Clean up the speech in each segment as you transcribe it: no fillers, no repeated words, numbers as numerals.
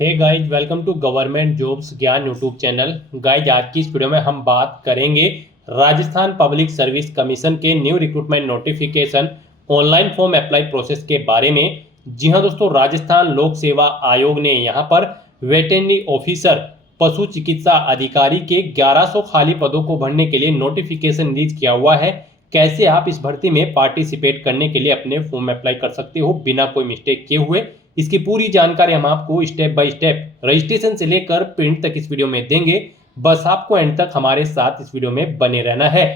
Hey guys, welcome to government jobs Gyan YouTube channel. Guys, आज की इस वीडियो में हम बात करेंगे राजस्थान पब्लिक सर्विस कमीशन के new recruitment notification online form apply process के बारे में। जी हां दोस्तों, राजस्थान लोक सेवा आयोग ने यहां पर वेटरनरी ऑफिसर पशु चिकित्सा अधिकारी के 1100 खाली पदों को भरने के लिए नोटिफिकेशन रिलीज किया हुआ है। कैसे आप इस भर्ती में पार्टिसिपेट करने के लिए अपने फॉर्म अप्लाई कर सकते हो बिना कोई मिस्टेक किए हुए, इसकी पूरी जानकारी हम आपको स्टेप बाय स्टेप रजिस्ट्रेशन से लेकर प्रिंट तक इस वीडियो में देंगे। बस आपको एंड तक हमारे साथ इस वीडियो में बने रहना है।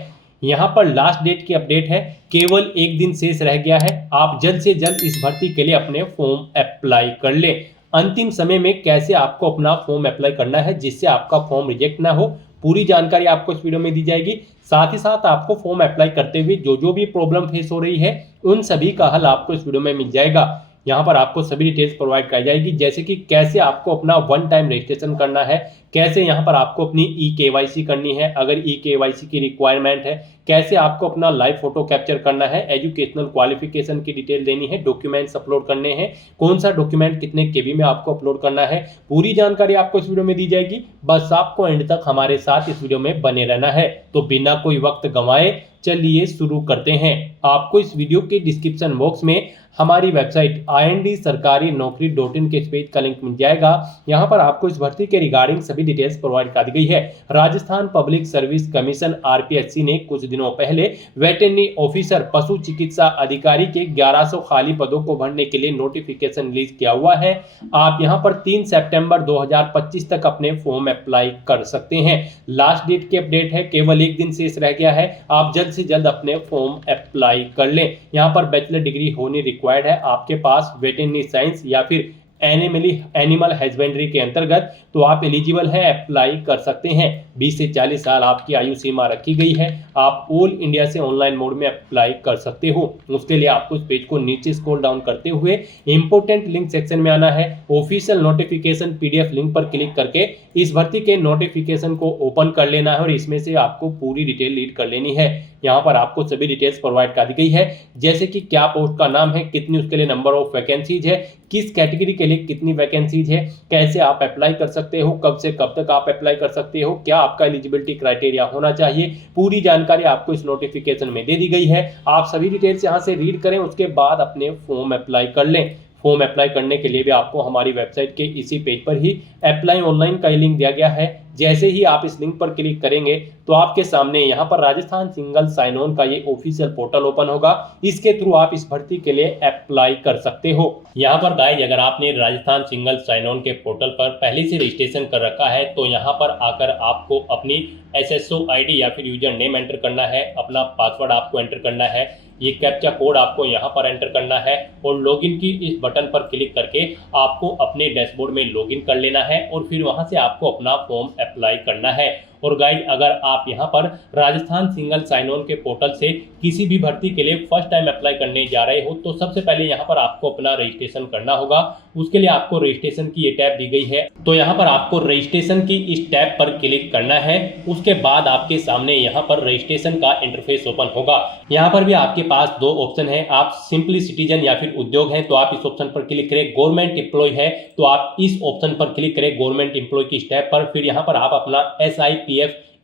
यहाँ पर लास्ट डेट की अपडेट है, केवल एक दिन शेष रह गया है। आप जल्द से जल्द इस भर्ती के लिए अपने फॉर्म अप्लाई कर ले। अंतिम समय में कैसे आपको अपना फॉर्म अप्लाई करना है जिससे आपका फॉर्म रिजेक्ट ना हो, पूरी जानकारी आपको इस वीडियो में दी जाएगी। साथ ही साथ आपको फॉर्म अप्लाई करते हुए जो जो भी प्रॉब्लम फेस हो रही है उन सभी का हल आपको इस वीडियो में मिल जाएगा। यहाँ पर आपको सभी डिटेल्स प्रोवाइड कराई जाएगी, जैसे कि कैसे आपको अपना वन टाइम रजिस्ट्रेशन करना है, कैसे यहाँ पर आपको अपनी ई-केवाईसी करनी है अगर ई-केवाईसी की रिक्वायरमेंट है, कैसे आपको अपना लाइव फोटो कैप्चर करना है, एजुकेशनल क्वालिफिकेशन की डिटेल देनी है, डॉक्यूमेंट्स अपलोड करने हैं, कौन सा डॉक्यूमेंट कितने केबी में आपको अपलोड करना है, पूरी जानकारी आपको इस वीडियो में दी जाएगी। बस आपको एंड तक हमारे साथ इस वीडियो में बने रहना है। तो बिना कोई वक्त गंवाए चलिए शुरू करते हैं। आपको इस वीडियो के डिस्क्रिप्शन बॉक्स में हमारी वेबसाइट ind-sarkari-naukri.in के इस पेज का लिंक मिल जाएगा। यहाँ पर आपको इस भर्ती के रिगार्डिंग सभी डिटेल्स प्रोवाइड कर दी गई है। Rajasthan public service commission RPSC ने कुछ दिनों पहले वेटरनरी ऑफिसर पशु चिकित्सा अधिकारी के 1100 खाली पदों को भरने के लिए नोटिफिकेशन रिलीज किया हुआ है। आप यहाँ पर 3 सितंबर 2025 तक अपने फॉर्म अप्लाई कर सकते हैं। लास्ट डेट की अपडेट है, केवल एक दिन शेष रह गया है। आप जल्द से जल्द अपने फॉर्म अप्लाई कर लें। यहाँ पर बैचलर डिग्री होनी रिक्वायर्ड है आपके पास वेटरनरी साइंस या फिर एनिमल हस्बेंड्री के अंतर्गत, तो आप एलिजिबल हैं, अप्लाई कर सकते हैं। 20 से 40 साल आपकी आयु सीमा रखी गई है। आप ऑल इंडिया से ऑनलाइन मोड में अप्लाई कर सकते हो। उसके लिए आपको इस पेज को नीचे स्क्रॉल डाउन करते हुए इंपोर्टेंट लिंक सेक्शन में आना है। ऑफिशियल नोटिफिकेशन पीडीएफ लिंक पर क्लिक करके इस भर्ती के नोटिफिकेशन को ओपन कर लेना है और इसमें से आपको पूरी डिटेल रीड कर लेनी है। यहाँ पर आपको सभी डिटेल्स प्रोवाइड कर दी गई है, जैसे कि क्या पोस्ट का नाम है, कितनी उसके लिए नंबर ऑफ वैकेंसीज है, किस कैटेगरी के लिए कितनी वैकेंसीज है, कैसे आप अप्लाई कर सकते हो, कब से कब तक आप अप्लाई कर सकते हो, क्या आपका एलिजिबिलिटी क्राइटेरिया होना चाहिए, पूरी जानकारी आपको इस नोटिफिकेशन में दे दी गई है। आप सभी डिटेल्स यहाँ से रीड करें, उसके बाद अपने फॉर्म अप्लाई कर लें। फॉर्म अप्लाई करने के लिए भी आपको हमारी वेबसाइट के इसी पेज पर ही अप्लाई ऑनलाइन का लिंक दिया गया है। जैसे ही आप इस लिंक पर क्लिक करेंगे तो आपके सामने यहाँ पर राजस्थान सिंगल साइन ऑन का ये ऑफिशियल पोर्टल ओपन होगा। इसके थ्रू आप इस भर्ती के लिए अप्लाई कर सकते हो। यहाँ पर गाइस, अगर आपने राजस्थान सिंगल साइन ऑन के पोर्टल पर पहले से रजिस्ट्रेशन कर रखा है तो यहाँ पर आकर आपको अपनी SSO ID या फिर यूजर नेम एंटर करना है, अपना पासवर्ड आपको एंटर करना है, ये कैप्चा कोड आपको यहाँ पर एंटर करना है और लॉगिन की इस बटन पर क्लिक करके आपको अपने डैशबोर्ड में लॉगिन कर लेना है और फिर वहां से आपको अपना फॉर्म अप्लाई करना है। और गाइज, अगर आप यहाँ पर राजस्थान सिंगल साइन ऑन के पोर्टल से किसी भी भर्ती के लिए फर्स्ट टाइम अप्लाई करने जा रहे हो तो सबसे पहले यहाँ पर आपको अपना रजिस्ट्रेशन करना होगा। उसके लिए आपको रजिस्ट्रेशन की ये टैब दी गई है, तो यहाँ पर आपको रजिस्ट्रेशन की इस टैब पर क्लिक करना है। उसके बाद आपके सामने यहाँ पर रजिस्ट्रेशन का इंटरफेस ओपन होगा। यहाँ पर भी आपके पास दो ऑप्शन है, आप सिंपली सिटीजन या फिर उद्योग है तो आप इस ऑप्शन पर क्लिक करें, गवर्नमेंट एम्प्लॉय है तो आप इस ऑप्शन पर क्लिक करें गवर्नमेंट एम्प्लॉय की स्टेप पर। फिर यहाँ पर आप अपना SIPF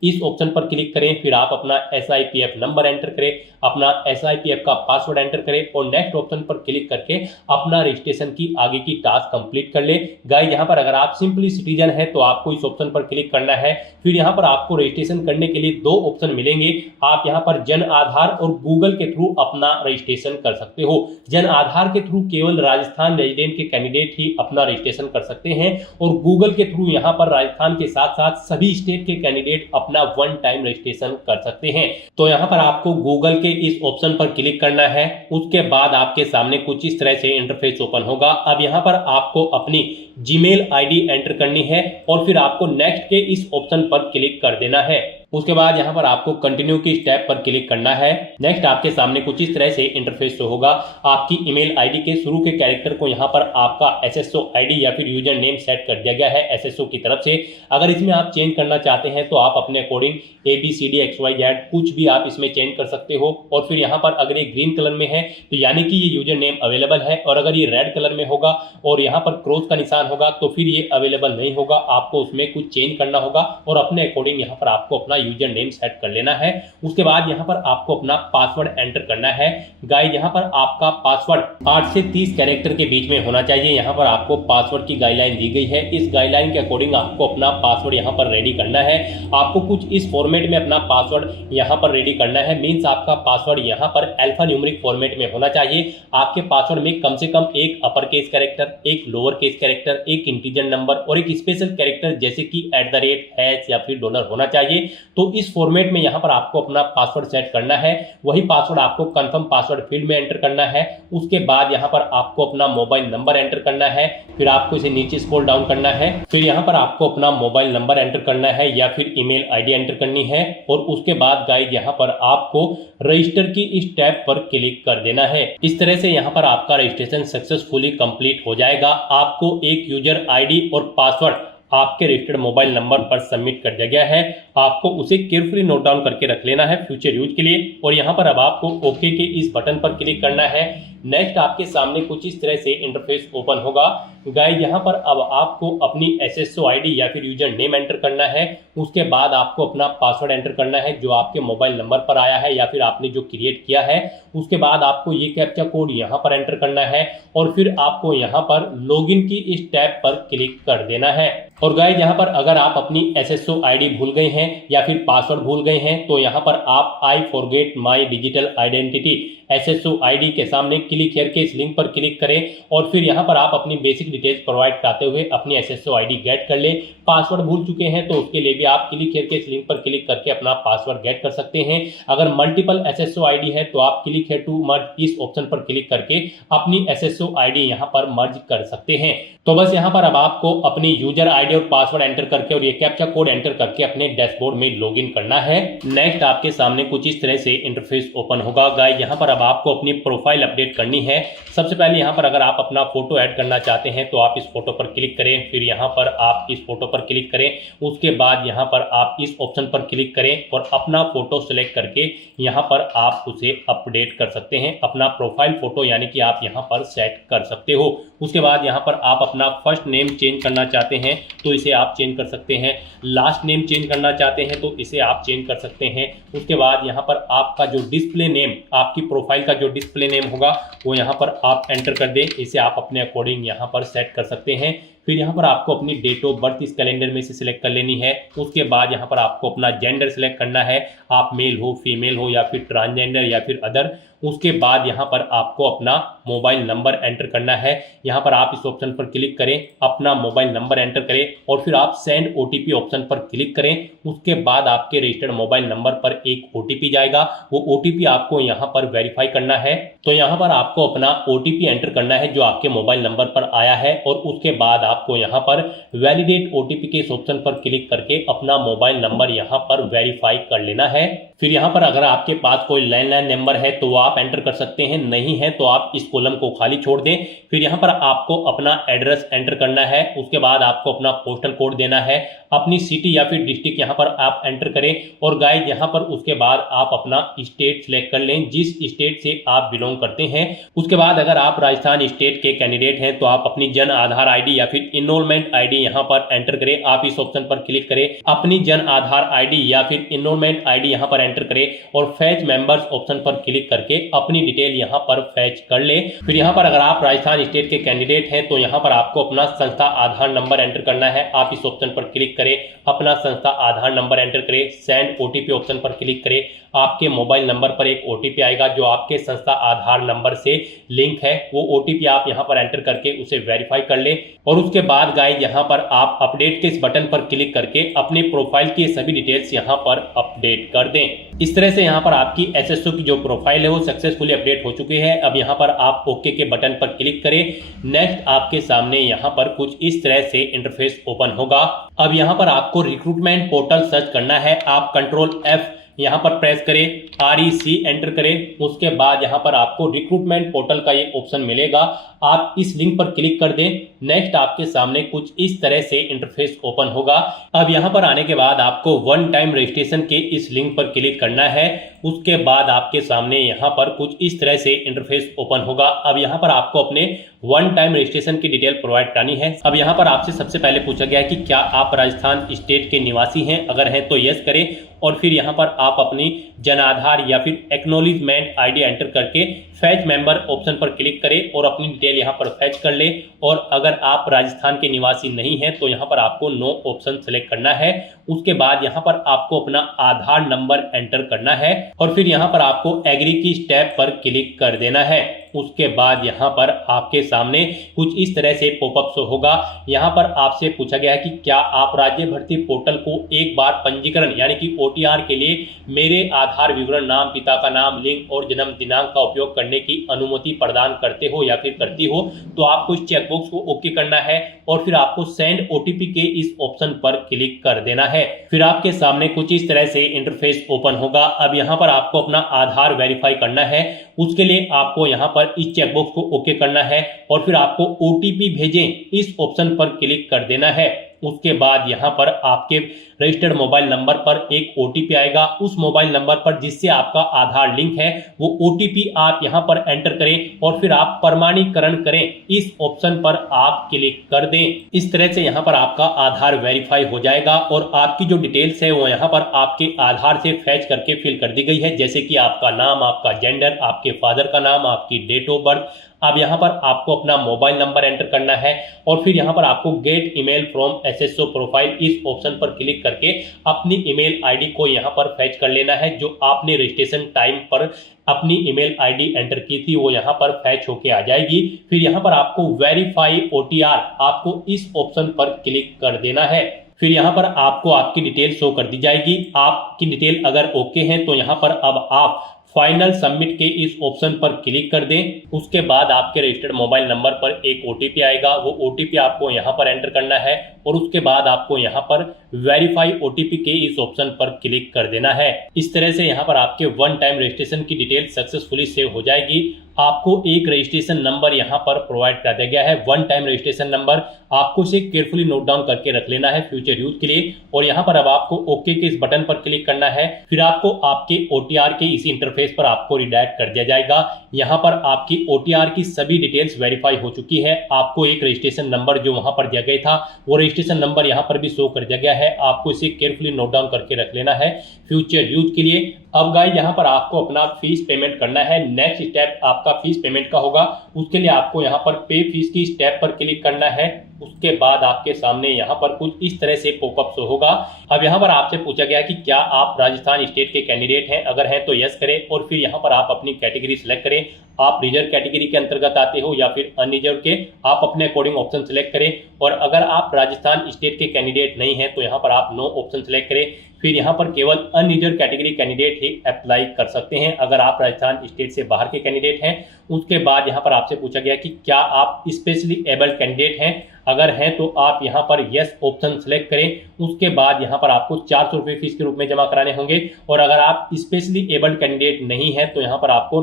इस ऑप्शन पर क्लिक करें, फिर आप अपना SIPF नंबर एंटर करें, अपना SIPF का पासवर्ड एंटर करें और नेक्स्ट ऑप्शन पर क्लिक करके अपना रजिस्ट्रेशन की आगे की टास्क कंप्लीट कर ले। गाइस, यहाँ पर अगर आप सिंपली सिटीजन है तो आपको इस ऑप्शन पर क्लिक करना है। फिर यहाँ पर आपको रजिस्ट्रेशन करने के लिए दो ऑप्शन मिलेंगे। आप यहाँ पर जन आधार और गूगल के थ्रू अपना रजिस्ट्रेशन कर सकते हो। जन आधार के थ्रू केवल राजस्थान रेजिडेंट के कैंडिडेट ही अपना रजिस्ट्रेशन कर सकते हैं और गूगल के थ्रू यहाँ पर राजस्थान के साथ साथ सभी स्टेट के कैंडिडेट अपना वन टाइम रजिस्ट्रेशन कर सकते हैं। तो यहाँ पर आपको गूगल के इस ऑप्शन पर क्लिक करना है। उसके बाद आपके सामने कुछ इस तरह से इंटरफेस ओपन होगा। अब यहाँ पर आपको अपनी जीमेल ID एंटर करनी है और फिर आपको नेक्स्ट के इस ऑप्शन पर क्लिक कर देना है। उसके बाद यहाँ पर आपको कंटिन्यू की स्टेप पर क्लिक करना है। नेक्स्ट आपके सामने कुछ इस तरह से इंटरफेस शो होगा। आपकी ईमेल आईडी के शुरू के कैरेक्टर को यहाँ पर आपका एसएसओ आईडी या फिर यूजर नेम सेट कर दिया गया है एसएसओ की तरफ से। अगर इसमें आप चेंज करना चाहते हैं तो आप अपने अकॉर्डिंग ABCDXYZ कुछ भी आप इसमें चेंज कर सकते हो। और फिर यहाँ पर अगर ये ग्रीन कलर में है तो यानी कि ये यूजर नेम अवेलेबल है, और अगर ये रेड कलर में होगा और यहाँ पर क्रॉस का निशान होगा तो फिर ये अवेलेबल नहीं होगा। आपको उसमें कुछ चेंज करना होगा और अपने अकॉर्डिंग यहाँ पर आपको अपना यूजर नेम सेट कर लेना है। उसके बाद यहाँ पर आपको अपना पासवर्ड एंटर करना है। गाइस यहाँ पर आपका पासवर्ड 8 से 30 कैरेक्टर के बीच में होना चाहिए। यहाँ पर आपको पासवर्ड की गाइडलाइन दी गई है। इस गाइडलाइन के अकॉर्डिंग आपको अपना पासवर्ड यहाँ पर रेडी करना है। आपको कुछ इस फॉर्मेट में अपना पासवर्ड यहाँ पर रेडी करना है। मीन्स आपका पासवर्ड यहाँ पर अल्फा न्यूमेरिक फॉर्मेट में होना चाहिए। आपके पासवर्ड में कम से कम एक अपर केस कैरेक्टर, एक लोअर केस कैरेक्टर, एक इंटीजर नंबर और एक स्पेशल कैरेक्टर जैसे कि @ या फिर डॉलर होना चाहिए। तो इस फॉर्मेट में यहाँ पर आपको अपना पासवर्ड सेट करना है। वही पासवर्ड आपको कंफर्म पासवर्ड फील्ड में एंटर करना है। उसके बाद यहाँ पर आपको अपना मोबाइल नंबर एंटर करना है। फिर आपको इसे नीचे स्क्रॉल डाउन करना है। फिर यहाँ पर आपको अपना मोबाइल नंबर एंटर करना है या फिर ईमेल आईडी एंटर करनी है। और उसके बाद गाइस यहाँ पर आपको रजिस्टर की इस टैब पर क्लिक कर देना है। इस तरह से यहाँ पर आपका रजिस्ट्रेशन सक्सेसफुली कंप्लीट हो जाएगा। आपको एक यूजर आईडी और पासवर्ड आपके रजिस्टर्ड मोबाइल नंबर पर सबमिट कर दिया गया है। आपको उसे केयरफुली नोट डाउन करके रख लेना है फ्यूचर यूज के लिए। और यहाँ पर अब आपको ओके के इस बटन पर क्लिक करना है। नेक्स्ट आपके सामने कुछ इस तरह से इंटरफेस ओपन होगा। गाइस यहाँ पर अब आपको अपनी एसएसओ आईडी या फिर यूजर नेम एंटर करना है। उसके बाद आपको अपना पासवर्ड एंटर करना है जो आपके मोबाइल नंबर पर आया है या फिर आपने जो क्रिएट किया है। उसके बाद आपको ये कैप्चा कोड यहाँ पर एंटर करना है और फिर आपको यहाँ पर लॉगिन की इस टैब पर क्लिक कर देना है। और गाइस यहाँ पर अगर आप अपनी एसएसओ आईडी भूल गए हैं या फिर पासवर्ड भूल गए हैं तो यहाँ पर आप I forget my digital identity SSO ID के सामने क्लिक करके इस लिंक पर क्लिक करें और फिर यहाँ पर आप अपनी बेसिक डिटेल्स प्रोवाइड कराते हुए अपनी एसएसओ आईडी गेट कर ले। पासवर्ड भूल चुके हैं तो उसके लिए भी आप क्लिक करके इस लिंक पर क्लिक करके अपना पासवर्ड गेट कर सकते हैं। अगर मल्टीपल एसएसओ आईडी है तो आप क्लिक है टू मर्ज इस ऑप्शन पर क्लिक करके अपनी एसएसओ आईडी यहाँ पर मर्ज कर सकते हैं। तो बस यहाँ पर अब आपको अपनी यूजर आईडी और पासवर्ड एंटर करके और ये कैप्चा कोड एंटर करके अपने डैशबोर्ड में लॉगिन करना है। नेक्स्ट आपके सामने कुछ इस तरह से इंटरफेस ओपन होगा। गाइस यहाँ पर अब आपको अपनी प्रोफाइल अपडेट करनी है। सबसे पहले यहाँ पर अगर आप अपना फोटो ऐड करना चाहते हैं तो आप इस फोटो पर क्लिक करें। फिर यहाँ पर आप इस फोटो पर क्लिक करें। उसके बाद यहाँ पर आप इस ऑप्शन पर क्लिक करें और अपना फोटो सेलेक्ट करके यहाँ पर आप उसे अपडेट कर सकते हैं। अपना प्रोफाइल फोटो यानी कि आप यहाँ पर सेट कर सकते हो। उसके बाद यहाँ पर आप अपना फर्स्ट नेम चेंज करना चाहते हैं तो इसे आप चेंज कर सकते हैं। लास्ट नेम चेंज करना चाहते हैं तो इसे आप चेंज कर सकते हैं। उसके बाद यहाँ पर आपका जो डिस्प्ले नेम, आपकी प्रोफाइल का जो डिस्प्ले नेम होगा वो यहाँ पर आप एंटर कर दें। इसे आप अपने अकॉर्डिंग यहाँ पर सेट कर सकते हैं। फिर यहाँ पर आपको अपनी डेट ऑफ बर्थ इस कैलेंडर में से सिलेक्ट कर लेनी है। उसके बाद यहाँ पर आपको अपना जेंडर सिलेक्ट करना है, आप मेल हो, फीमेल हो या फिर ट्रांसजेंडर या फिर अदर। उसके बाद यहाँ पर आपको अपना मोबाइल नंबर एंटर करना है। यहाँ पर आप इस ऑप्शन पर क्लिक करें, अपना मोबाइल नंबर एंटर करें और फिर आप सेंड ओटीपी ऑप्शन पर क्लिक करें। उसके बाद आपके रजिस्टर्ड मोबाइल नंबर पर एक ओटीपी जाएगा। वो ओटीपी आपको यहाँ पर वेरीफाई करना है। तो यहाँ पर आपको अपना ओटीपी एंटर करना है जो आपके मोबाइल नंबर पर आया है और उसके बाद आपको यहाँ पर वैलिडेट ओटीपी के इस ऑप्शन पर क्लिक करके अपना मोबाइल नंबर यहाँ पर वेरीफाई कर लेना है। फिर यहाँ पर अगर आपके पास कोई लैंडलाइन नंबर है तो वो आप एंटर कर सकते हैं, नहीं है तो आप इस कॉलम को खाली छोड़ दें। फिर यहाँ पर आपको अपना एड्रेस एंटर करना है। उसके बाद आपको अपना पोस्टल कोड देना है, अपनी सिटी या फिर डिस्ट्रिक्ट यहाँ पर आप एंटर करें। और गाइस यहाँ पर उसके बाद आप अपना स्टेट सिलेक्ट कर लें, जिस स्टेट से आप बिलोंग करते हैं। उसके बाद अगर आप राजस्थान स्टेट के कैंडिडेट हैं तो आप अपनी जन आधार आईडी या फिर इनरोलमेंट आईडी यहाँ पर एंटर करें। आप इस ऑप्शन पर क्लिक करें, अपनी जन आधार आईडी या फिर इनरोलमेंट आईडी यहाँ पर एंटर करें और फैच मेंबर्स ऑप्शन पर क्लिक करके अपनी डिटेल यहाँ पर फैच कर ले। फिर यहाँ पर अगर आप राजस्थान स्टेट के कैंडिडेट हैं तो यहाँ पर आपको अपना संस्था आधार नंबर एंटर करना है। आप इस ऑप्शन पर क्लिक करें, अपना संस्था आधार नंबर एंटर करें, सेंड ओटीपी ऑप्शन पर क्लिक करें। आपके मोबाइल नंबर पर एक ओटीपी आएगा जो आपके संस्था आधार नंबर से लिंक है। वो ओटीपी आप यहाँ पर एंटर करके उसे वेरीफाई कर ले। और उसके बाद गाइस यहाँ पर आप अपडेट के इस बटन पर क्लिक करके अपने प्रोफाइल की सभी डिटेल्स यहाँ पर अपडेट कर दें। इस तरह से यहाँ पर आपकी एसएसओ की जो प्रोफाइल है वो सक्सेसफुली अपडेट हो चुकी है। अब यहाँ पर आप ओके के बटन पर क्लिक करें। नेक्स्ट आपके सामने यहाँ पर कुछ इस तरह से इंटरफेस ओपन होगा। अब यहाँ पर आपको रिक्रूटमेंट पोर्टल सर्च करना है। आप कंट्रोल F यहाँ पर प्रेस करें, REC एंटर करें। उसके बाद यहाँ पर आपको रिक्रूटमेंट पोर्टल का ये ऑप्शन मिलेगा, आप इस लिंक पर क्लिक कर दें। नेक्स्ट आपके सामने कुछ इस तरह से इंटरफेस ओपन होगा। अब यहाँ पर आने के बाद आपको वन टाइम रजिस्ट्रेशन के इस लिंक पर क्लिक करना है। उसके बाद आपके सामने यहाँ पर कुछ इस तरह से इंटरफेस ओपन होगा। अब यहाँ पर आपको अपने वन टाइम रजिस्ट्रेशन की डिटेल प्रोवाइड करनी है। अब यहाँ पर आपसे सबसे पहले पूछा गया है कि क्या आप राजस्थान स्टेट के निवासी हैं, अगर हैं तो यस करें और फिर यहाँ पर आप अपनी जन आधार या फिर एक्नॉलेजमेंट ID एंटर करके फैच मेंबर ऑप्शन पर क्लिक करें और अपनी डिटेल यहाँ पर फैच कर लें। और अगर आप राजस्थान के निवासी नहीं हैं तो यहाँ पर आपको नो ऑप्शन सेलेक्ट करना है। उसके बाद यहाँ पर आपको अपना आधार नंबर एंटर करना है और फिर यहाँ पर आपको एग्री की स्टेप पर क्लिक कर देना है। उसके बाद यहाँ पर आपके सामने कुछ इस तरह से पॉपअप शो होगा। यहाँ पर आपसे पूछा गया है कि क्या आप राज्य भर्ती पोर्टल को एक बार पंजीकरण यानी कि OTR के लिए मेरे आधार विवरण, नाम, पिता का नाम, लिंग और जन्म दिनांक का उपयोग करने की अनुमति प्रदान करते हो या फिर करती हो। तो आपको इस चेकबॉक्स को ओके करना है और फिर आपको सेंड OTP के इस ऑप्शन पर क्लिक कर देना है। फिर आपके सामने कुछ इस तरह से इंटरफेस ओपन होगा। अब यहाँ पर आपको अपना आधार वेरीफाई करना है। उसके लिए आपको यहाँ पर इस चेकबॉक्स को ओके करना है और फिर आपको OTP भेजें इस ऑप्शन पर क्लिक कर देना है। उसके बाद यहाँ पर आपके रजिस्टर्ड मोबाइल नंबर पर एक OTP आएगा। उस मोबाइल नंबर पर जिससे आपका आधार लिंक है वो OTP आप यहाँ पर एंटर करें और फिर आप प्रमाणीकरण करें, इस ऑप्शन पर आप क्लिक कर दें। इस तरह से यहाँ पर आपका आधार वेरीफाई हो जाएगा और आपकी जो डिटेल्स है वो यहाँ पर आपके आधार से फैच करके फिल कर दी गई है, जैसे कि आपका नाम, आपका जेंडर, आपके फादर का नाम, आपकी डेट ऑफ बर्थ। अब यहाँ पर आपको अपना मोबाइल नंबर एंटर करना है और फिर यहाँ पर आपको gate email from SSO profile इस ऑप्शन पर क्लिक करके अपनी ईमेल ID को यहाँ पर फैच कर लेना है। जो आपने रजिस्ट्रेशन टाइम पर अपनी ईमेल ID एंटर की थी वो यहाँ पर फैच होके आ जाएगी। फिर यहाँ पर आपको वेरीफाई OTR आपको इस ऑप्शन पर क्लिक कर देना है। फिर यहाँ पर आपको आपकी डिटेल शो कर दी जाएगी। आपकी डिटेल अगर ओके है तो यहाँ पर अब आप फाइनल सबमिट के इस ऑप्शन पर क्लिक कर दें। उसके बाद आपके रजिस्टर्ड मोबाइल नंबर पर एक OTP आएगा। वो OTP आपको यहाँ पर एंटर करना है और उसके बाद आपको यहाँ पर वेरीफाई OTP के इस ऑप्शन पर क्लिक कर देना है। इस तरह से यहाँ पर आपके वन टाइम रजिस्ट्रेशन की डिटेल सक्सेसफुली सेव हो जाएगी। आपको एक रजिस्ट्रेशन नंबर यहाँ पर प्रोवाइड कर दिया गया है, वन टाइम रजिस्ट्रेशन नंबर। आपको इसे केयरफुली नोट डाउन करके रख लेना है फ्यूचर यूज के लिए। और यहाँ पर अब आपको ओके के इस बटन पर क्लिक करना है। फिर आपको आपके OTR के इसी इंटरफेस पर आपको रिडायरेक्ट कर दिया जाएगा। यहाँ पर आपकी OTR की सभी डिटेल्स वेरीफाई हो चुकी है। आपको एक रजिस्ट्रेशन नंबर जो वहां पर दिया गया था वो रजिस्ट्रेशन नंबर यहाँ पर भी शो कर दिया गया है। आपको इसे केयरफुली नोट डाउन करके रख लेना है फ्यूचर यूज के लिए। अब गाइस यहाँ पर आपको अपना फीस पेमेंट करना है। नेक्स्ट स्टेप आपका फीस पेमेंट का होगा। उसके लिए आपको यहाँ पर पे फीस की स्टेप पर क्लिक करना है। उसके बाद आपके सामने यहाँ पर कुछ इस तरह से पॉपअप शो होगा। अब यहाँ पर आपसे पूछा गया कि क्या आप राजस्थान स्टेट के कैंडिडेट हैं, अगर हैं तो यस करें और फिर यहाँ पर आप अपनी कैटेगरी सिलेक्ट करें। आप रिजर्व कैटेगरी के अंतर्गत आते हो या फिर अनरिजर्व के, आप अपने अकॉर्डिंग ऑप्शन सिलेक्ट करें। और अगर आप राजस्थान स्टेट के कैंडिडेट नहीं हैं तो यहाँ पर आप नो ऑप्शन सिलेक्ट करें। फिर यहाँ पर केवल अनरिजर्व कैटेगरी कैंडिडेट ही अप्लाई कर सकते हैं अगर आप राजस्थान स्टेट से बाहर के कैंडिडेट हैं। उसके बाद यहाँ पर आपसे पूछा गया कि क्या आप स्पेशली एबल्ड कैंडिडेट हैं, अगर हैं तो आप यहाँ पर यस ऑप्शन सेलेक्ट करें। उसके बाद यहाँ पर आपको 400 रुपये फीस के रूप में जमा कराने होंगे। और अगर आप स्पेशली एबल्ड कैंडिडेट नहीं है तो यहाँ पर आपको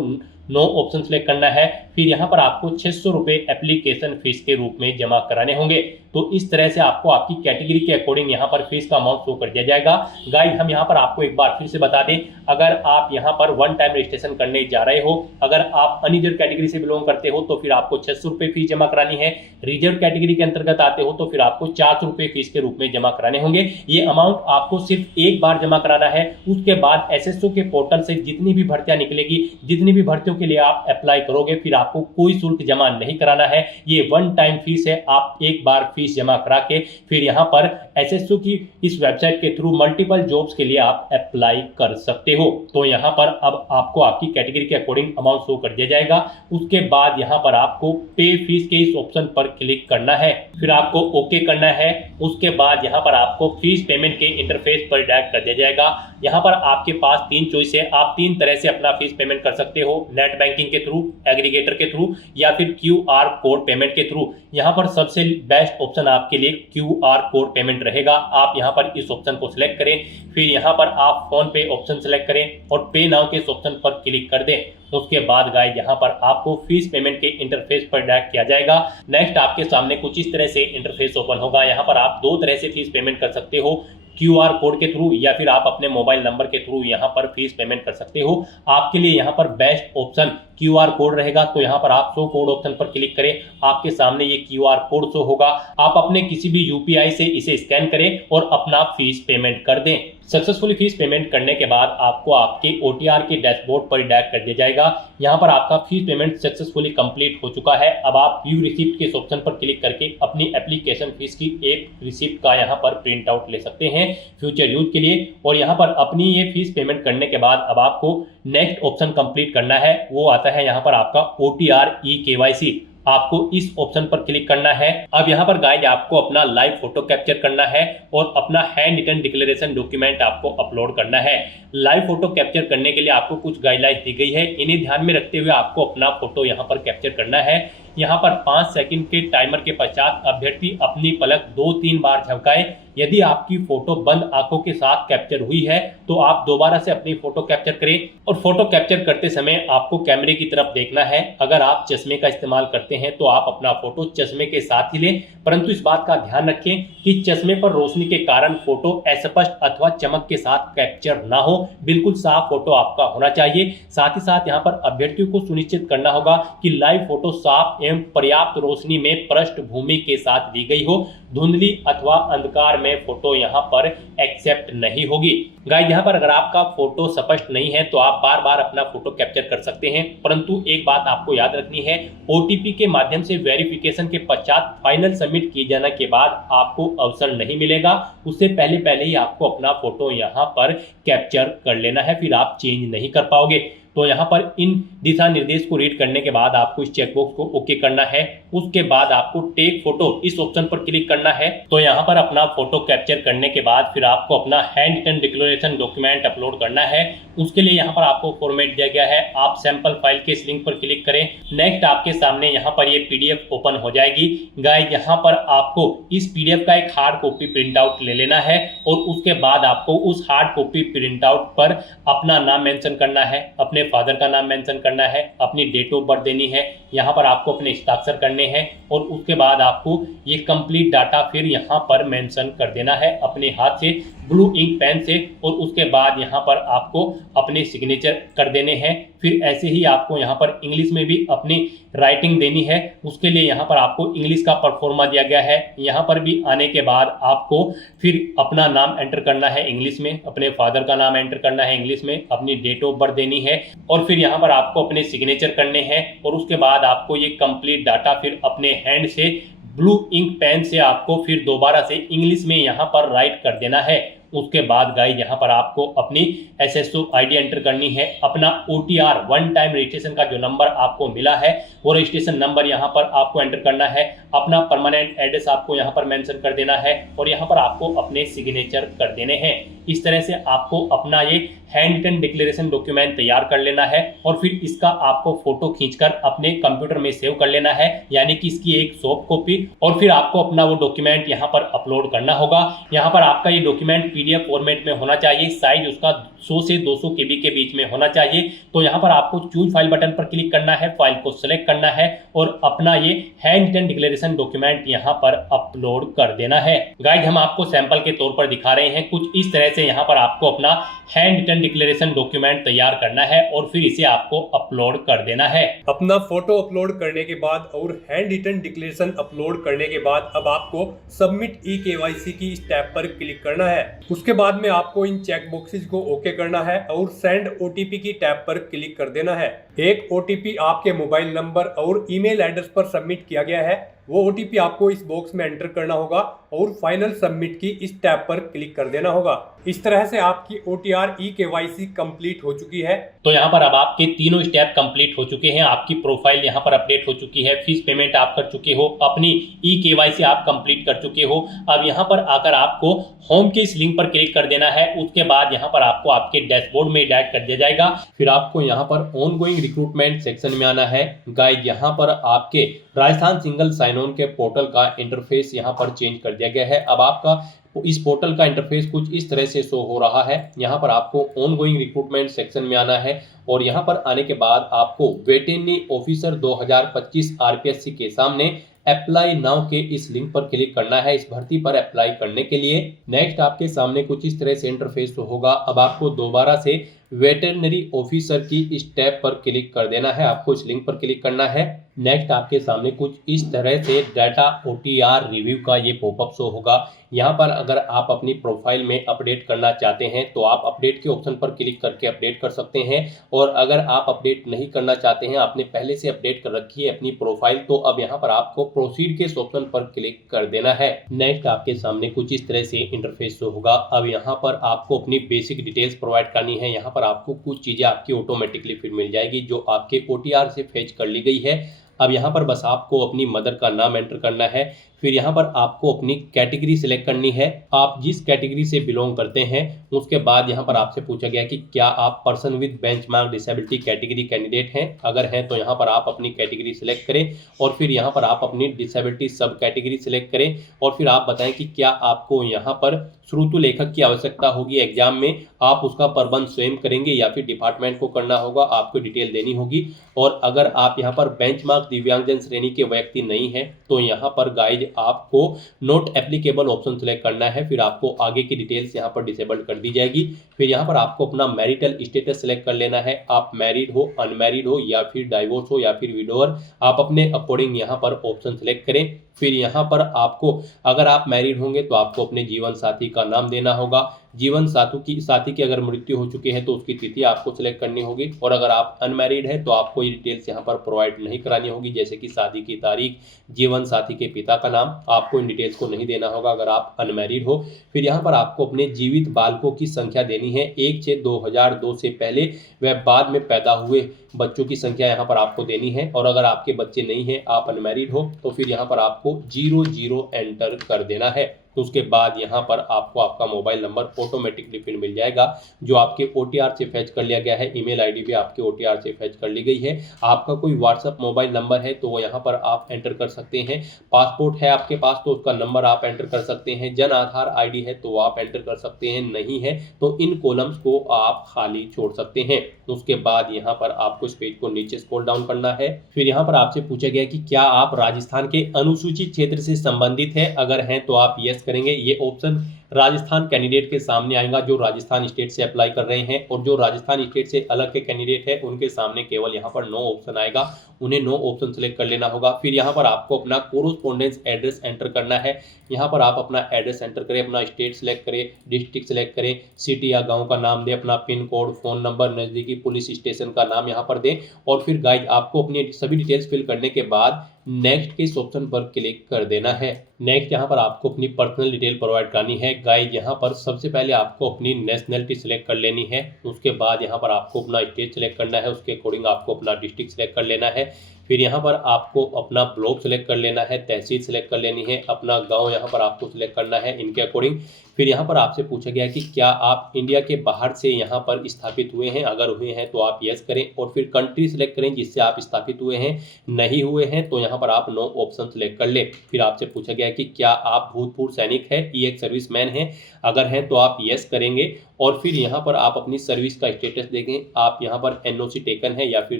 नो ऑप्शन सेलेक्ट करना है। फिर यहाँ पर आपको 600 रुपये एप्लीकेशन फीस के रूप में जमा कराने होंगे। तो इस तरह से आपको आपकी कैटेगरी के अकॉर्डिंग यहाँ पर फीस का अमाउंट शो कर दिया जाएगा। गाइस हम यहाँ पर आपको एक बार फिर से बता दें, अगर आप यहाँ पर वन टाइम रजिस्ट्रेशन करने जा रहे हो, अगर आप अनरिजर्व कैटेगरी से बिलोंग करते हो तो फिर आपको 600 रुपये फीस जमा करानी है। रिजर्व कैटेगरी के अंतर्गत आते हो तो फिर आपको 400 रुपये फीस के रूप में जमा कराने होंगे। ये अमाउंट आपको सिर्फ एक बार जमा कराना है। उसके बाद SSO के पोर्टल से जितनी भी भर्तियां निकलेगी, जितनी भी भर्तियों अभ्यर्थियों के लिए आप अप्लाई करोगे फिर आपको कोई शुल्क जमा नहीं कराना है। ये वन टाइम फीस है, आप एक बार फीस जमा करा के फिर यहाँ पर एसएससी की इस वेबसाइट के थ्रू मल्टीपल जॉब्स के लिए आप अप्लाई कर सकते हो। तो यहाँ पर अब आपको आपकी कैटेगरी के अकॉर्डिंग अमाउंट शो कर दिया जाएगा। उसके बाद यहाँ पर आपको पे फीस के इस ऑप्शन पर क्लिक करना है, फिर आपको ओके करना है। उसके बाद यहाँ पर आपको फीस पेमेंट के इंटरफेस पर डायरेक्ट कर दिया जाएगा। यहाँ पर आपके पास 3 चॉइस है, आप 3 तरह से अपना फीस पेमेंट कर सकते हो, नेट बैंकिंग के थ्रू, एग्रीगेटर के थ्रू या फिर QR कोड पेमेंट के थ्रू। यहाँ पर सबसे बेस्ट ऑप्शन आपके लिए QR कोड पेमेंट रहेगा। आप यहाँ पर इस ऑप्शन को सिलेक्ट करें, फिर यहाँ पर आप फोन पे ऑप्शन सिलेक्ट करें और पे नाउ के इस ऑप्शन पर क्लिक कर दें। उसके बाद गाइस यहाँ पर आपको फीस पेमेंट के इंटरफेस पर डायरेक्ट किया जाएगा। नेक्स्ट आपके सामने कुछ इस तरह से इंटरफेस ओपन होगा। यहाँ पर आप 2 तरह से फीस पेमेंट कर सकते हो, QR कोड के थ्रू या फिर आप अपने मोबाइल नंबर के थ्रू यहाँ पर फीस पेमेंट कर सकते हो। आपके लिए यहाँ पर बेस्ट ऑप्शन QR कोड रहेगा। तो यहाँ पर आप शो कोड ऑप्शन पर क्लिक करें, आपके सामने ये QR कोड शो होगा। आप अपने किसी भी UPI से इसे स्कैन करें और अपना फीस पेमेंट कर दें। सक्सेसफुली फीस पेमेंट करने के बाद आपको आपके OTR के डैशबोर्ड पर डायरेक्ट कर दिया जाएगा। यहाँ पर आपका फीस पेमेंट सक्सेसफुली कंप्लीट हो चुका है। अब आप व्यू रिसिप्ट के ऑप्शन पर क्लिक करके अपनी एप्लीकेशन फीस की एक रिसिप्ट का यहाँ पर प्रिंट आउट ले सकते हैं फ्यूचर यूज के लिए। और यहाँ पर अपनी ये फीस पेमेंट करने के बाद अब आपको नेक्स्ट ऑप्शन कंप्लीट करना है, वो आता है यहाँ पर आपका OTR eKYC। आपको इस ऑप्शन पर क्लिक करना है। अब यहाँ पर गाइस आपको अपना लाइव फोटो कैप्चर करना है और अपना हैंड रिटन डिक्लेरेशन डॉक्यूमेंट आपको अपलोड करना है। लाइव फोटो कैप्चर करने के लिए आपको कुछ गाइडलाइंस दी गई है, इन्हें ध्यान में रखते हुए आपको अपना फोटो यहाँ पर कैप्चर करना है। यहाँ पर 5 सेकंड के टाइमर के पश्चात अभ्यर्थी अपनी पलक 2-3 बार झपकाए। यदि आपकी फोटो बंद आंखों के साथ कैप्चर हुई है तो आप दोबारा से अपनी फोटो कैप्चर करें और फोटो कैप्चर करते समय आपको कैमरे की तरफ देखना है। अगर आप चश्मे का इस्तेमाल करते हैं तो आप अपना फोटो चश्मे के साथ ही लें, परंतु इस बात का ध्यान रखें कि चश्मे पर रोशनी के कारण फोटो अस्पष्ट अथवा चमक के साथ कैप्चर ना हो। बिल्कुल साफ फोटो आपका होना चाहिए। साथ ही साथ यहाँ पर अभ्यर्थियों को सुनिश्चित करना होगा कि लाइव फोटो साफ एवं पर्याप्त रोशनी में पृष्ठभूमि के साथ ली गई हो। धुंधली अथवा अंधकार में फोटो यहाँ पर एक्सेप्ट नहीं होगी। गाइस यहाँ पर अगर आपका फोटो स्पष्ट नहीं है तो आप बार बार अपना फोटो कैप्चर कर सकते हैं, परंतु एक बात आपको याद रखनी है, OTP के माध्यम से वेरिफिकेशन के पश्चात फाइनल सबमिट किए जाने के बाद आपको अवसर नहीं मिलेगा। उससे पहले ही आपको अपना फोटो यहाँ पर कैप्चर कर लेना है, फिर आप चेंज नहीं कर पाओगे। तो यहाँ पर इन दिशा निर्देश को रीड करने के बाद आपको इस चेकबॉक्स को ओके करना है। उसके बाद आपको टेक फोटो इस ऑप्शन पर क्लिक करना है। तो यहाँ पर अपना फोटो कैप्चर करने के बाद फिर आपको अपना handwritten declaration document upload करना है। उसके लिए यहाँ पर आपको फॉर्मेट दिया गया है, आप सैंपल फाइल के इस लिंक पर क्लिक करें। नेक्स्ट आपके सामने यहाँ पर ये PDF ओपन हो जाएगी। गाइस यहाँ पर आपको इस PDF का एक हार्ड कॉपी प्रिंट आउट ले लेना है और उसके बाद आपको उस हार्ड कॉपी प्रिंट आउट पर अपना नाम मेंशन करना है, अपने फादर का नाम मेंशन करना है, अपनी डेट ऑफ बर्थ देनी है, यहाँ पर आपको अपने हस्ताक्षर करने हैं और उसके बाद आपको ये कंप्लीट डाटा फिर यहाँ पर मेंशन कर देना है अपने हाथ से ब्लू इंक पेन से। और उसके बाद यहाँ पर आपको अपने सिग्नेचर कर देने हैं। फिर ऐसे ही आपको यहाँ पर इंग्लिश में भी अपनी राइटिंग देनी है। उसके लिए यहाँ पर आपको इंग्लिश का परफॉर्मा दिया गया है। यहाँ पर भी आने के बाद आपको फिर अपना नाम एंटर करना है इंग्लिश में, अपने फादर का नाम एंटर करना है इंग्लिश में, अपनी डेट ऑफ बर्थ देनी है और फिर यहाँ पर आपको अपने सिग्नेचर करने हैं। और उसके बाद आपको ये कंप्लीट डाटा फिर अपने हैंड से ब्लू इंक पेन से आपको फिर दोबारा से इंग्लिश में यहाँ पर राइट कर देना है। उसके बाद गाइस यहाँ पर आपको अपनी SSO ID एंटर करनी है, अपना OTR वन टाइम रजिस्ट्रेशन का जो नंबर आपको मिला है वो रजिस्ट्रेशन नंबर यहाँ पर आपको एंटर करना है, अपना परमानेंट एड्रेस आपको यहाँ पर मेंशन कर देना है और यहाँ पर आपको अपने सिग्नेचर कर देने हैं। इस तरह से आपको अपना ये हैंड रिटन डिक्लेरेशन डॉक्यूमेंट तैयार कर लेना है और फिर इसका आपको फोटो खींचकर अपने कंप्यूटर में सेव कर लेना है, यानी कि इसकी एक सॉफ्ट कॉपी। और फिर आपको अपना वो डॉक्यूमेंट यहाँ पर अपलोड करना होगा। यहाँ पर आपका ये डॉक्यूमेंट PDF फॉर्मेट में होना चाहिए, साइज उसका 100 से 200 KB के बीच में होना चाहिए। तो यहाँ पर आपको चूज फाइल बटन पर क्लिक करना है, फाइल को सिलेक्ट करना है और अपना ये हैंड रिटन डिक्लेरेशन डॉक्यूमेंट यहाँ पर अपलोड कर देना है। गाइस हम आपको सैंपल के तौर पर दिखा रहे हैं, कुछ इस तरह से यहाँ पर आपको अपना हैंड रिटन डिक्लेरेशन डॉक्यूमेंट तैयार करना है और फिर इसे आपको अपलोड कर देना है। अपना फोटो अपलोड करने के बाद और हैंड रिटन डिक्लेरेशन अपलोड करने के बाद अब आपको सबमिट eKYC की इस टैब पर क्लिक करना है। उसके बाद में आपको इन चेक बॉक्सेस को ओके करना है और सेंड ओटीपी की टैब पर क्लिक कर देना है। एक ओटीपी आपके मोबाइल नंबर और ईमेल एड्रेस पर सबमिट किया गया है, वो ओटीपी आपको इस बॉक्स में एंटर करना होगा और फाइनल सबमिट की इस टैब पर क्लिक कर देना होगा। इस तरह से आपकी OTR eKYC कंप्लीट हो चुकी है। तो यहाँ पर अब आपके तीनों स्टेप कंप्लीट हो चुके हैं, आपकी प्रोफाइल यहाँ पर अपडेट हो चुकी है, फीस पेमेंट आप कर चुके हो, अपनी eKYC आप कंप्लीट कर चुके हो। अब यहाँ पर आकर आपको होम के इस लिंक पर क्लिक कर देना है। उसके बाद यहाँ पर आपको आपके डैशबोर्ड में डायरेक्ट कर दिया जाएगा। फिर आपको यहाँ पर ऑनगोइंग रिक्रूटमेंट सेक्शन में आना है। गाइड यहाँ पर आपके राजस्थान सिंगल साइन ऑन के पोर्टल का इंटरफेस यहाँ पर चेंज कर दिया गया है। अब आपका इस पोर्टल का इंटरफेस कुछ इस तरह से शो हो रहा है। यहाँ पर आपको ऑनगोइंग रिक्रूटमेंट सेक्शन में आना है और यहाँ पर आने के बाद आपको वेटेरनरी ऑफिसर 2025 आरपीएससी के सामने अप्लाई नाउ के इस लिंक पर क्लिक करना है इस भर्ती पर अप्लाई करने के लिए। नेक्स्ट आपके सामने कुछ इस तरह से इंटरफेस होगा। अब आपको दोबारा से वेटरनरी ऑफिसर की इस टैब पर क्लिक कर देना है, आपको इस लिंक पर क्लिक करना है। नेक्स्ट आपके सामने कुछ इस तरह से डाटा OTR रिव्यू का ये पॉपअप शो होगा। यहाँ पर अगर आप अपनी प्रोफाइल में अपडेट करना चाहते हैं तो आप अपडेट के ऑप्शन पर क्लिक करके अपडेट कर सकते हैं, और अगर आप अपडेट नहीं करना चाहते हैं, आपने पहले से अपडेट कर रखी है अपनी प्रोफाइल, तो अब यहाँ पर आपको प्रोसीड के ऑप्शन पर क्लिक कर देना है। नेक्स्ट आपके सामने कुछ इस तरह से इंटरफेस शो होगा। अब यहाँ पर आपको अपनी बेसिक डिटेल्स प्रोवाइड करनी है। यहाँ पर आपको कुछ चीज़ें आपकी ऑटोमेटिकली फिर मिल जाएगी जो आपके OTR से फेच कर ली गई है। अब यहाँ पर बस आपको अपनी मदर का नाम एंटर करना है। फिर यहाँ पर आपको अपनी कैटेगरी सिलेक्ट करनी है, आप जिस कैटेगरी से बिलोंग करते हैं। उसके बाद यहाँ पर आपसे पूछा गया कि क्या आप person with benchmark disability category candidate हैं। अगर हैं तो यहाँ पर आप अपनी कैटेगरी सिलेक्ट करें और फिर यहाँ पर आप अपनी डिसेबिलिटी सब कैटेगरी सिलेक्ट करें और फिर आप बताएं कि क्या आपको यहाँ पर श्रुतु लेखक की आवश्यकता होगी एग्जाम में, आप उसका प्रबंध स्वयं करेंगे या फिर डिपार्टमेंट को करना होगा, आपको डिटेल देनी होगी। और अगर आप यहाँ पर बेंचमार्क दिव्यांगजन श्रेणी के व्यक्ति नहीं है तो यहाँ पर गाइड आपको नोट एप्लीकेबल ऑप्शन सेलेक्ट करना है। फिर आपको आगे की डिटेल्स यहाँ पर डिसेबल्ड कर दी जाएगी। फिर यहाँ पर आपको अपना मैरिटल स्टेटस सेलेक्ट कर लेना है, आप मैरिड हो, अनमैरिड हो या फिर डाइवोर्स हो या फिर विडोअर, आप अपने अकॉर्डिंग यहाँ पर ऑप्शन सेलेक्ट करें। फिर यहाँ पर आपको अगर आप मैरिड होंगे तो आपको अपने जीवन साथी का नाम देना होगा। जीवन साथी की अगर मृत्यु हो चुकी है तो उसकी तिथि आपको सिलेक्ट करनी होगी, और अगर आप अनमैरिड है तो आपको ये डिटेल्स यहाँ पर प्रोवाइड नहीं करानी होगी, जैसे कि शादी की तारीख, जीवन साथी के पिता का नाम, आपको इन डिटेल्स को नहीं देना होगा अगर आप अनमैरिड हो। फिर यहाँ पर आपको अपने जीवित बालकों की संख्या देनी है, 1/6/2002 से पहले व बाद में पैदा हुए बच्चों की संख्या यहाँ पर आपको देनी है। और अगर आपके बच्चे नहीं हैं, आप अनमैरिड हो, तो फिर यहाँ पर आपको 00 एंटर कर देना है। तो उसके बाद यहाँ पर आपको आपका मोबाइल नंबर ऑटोमेटिकली फिर मिल जाएगा जो आपके OTR से फैच कर लिया गया है। ईमेल आईडी भी आपके OTR से फैच कर ली गई है। आपका कोई व्हाट्सअप मोबाइल नंबर है तो वो यहाँ पर आप एंटर कर सकते हैं। पासपोर्ट है आपके पास तो उसका नंबर आप एंटर कर सकते हैं। जन आधार ID है तो आप एंटर कर सकते हैं, नहीं है तो इन कॉलम्स को आप खाली छोड़ सकते हैं। उसके बाद यहाँ पर आपको इस पेज को नीचे स्क्रॉल डाउन करना है। फिर यहाँ पर आपसे पूछा गया कि क्या आप राजस्थान के अनुसूचित क्षेत्र से संबंधित है, अगर हैं तो आप यस करेंगे। ये ऑप्शन राजस्थान कैंडिडेट के सामने आएगा जो राजस्थान स्टेट से अप्लाई कर रहे हैं, और जो राजस्थान स्टेट से अलग के कैंडिडेट है उनके सामने केवल यहाँ पर नो ऑप्शन आएगा, उन्हें नो ऑप्शन सेलेक्ट कर लेना होगा। फिर यहाँ पर आपको अपना कोरोस्पोंडेंस एड्रेस एंटर करना है। यहाँ पर आप अपना एड्रेस एंटर करें, अपना स्टेट सेलेक्ट करें, डिस्ट्रिक्ट सेलेक्ट करें, सिटी या गाँव का नाम दें, अपना पिन कोड, फोन नंबर, नज़दीकी पुलिस स्टेशन का नाम यहाँ पर दें, और फिर गाइड आपको अपनी सभी डिटेल्स फिल करने के बाद नेक्स्ट के इस ऑप्शन पर क्लिक कर देना है। नेक्स्ट यहाँ पर आपको अपनी पर्सनल डिटेल प्रोवाइड करनी है। गाइड यहाँ पर सबसे पहले आपको अपनी नेशनलिटी सिलेक्ट कर लेनी है। उसके बाद यहाँ पर आपको अपना स्टेट सेलेक्ट करना है, उसके अकॉर्डिंग आपको अपना डिस्ट्रिक्ट सेलेक्ट कर लेना है। फिर यहाँ पर आपको अपना ब्लॉक सेलेक्ट कर लेना है, तहसील सेलेक्ट कर लेनी है, अपना गांव यहाँ पर आपको सिलेक्ट करना है इनके अकॉर्डिंग। फिर यहाँ पर आपसे पूछा गया कि क्या आप इंडिया के बाहर से यहाँ पर स्थापित हुए हैं, अगर हुए हैं तो आप यस करें, और फिर कंट्री सेलेक्ट करें जिससे आप स्थापित हुए हैं। नहीं हुए हैं तो यहाँ पर आप नो ऑप्शन सेलेक्ट कर ले। फिर आपसे पूछा गया कि क्या आप भूतपूर्व सैनिक है, एक सर्विसमैन हैं, अगर हैं तो आप यस करेंगे, और फिर यहाँ पर आप अपनी सर्विस का स्टेटस देंगे। आप यहाँ पर एनओसी टेकन है या फिर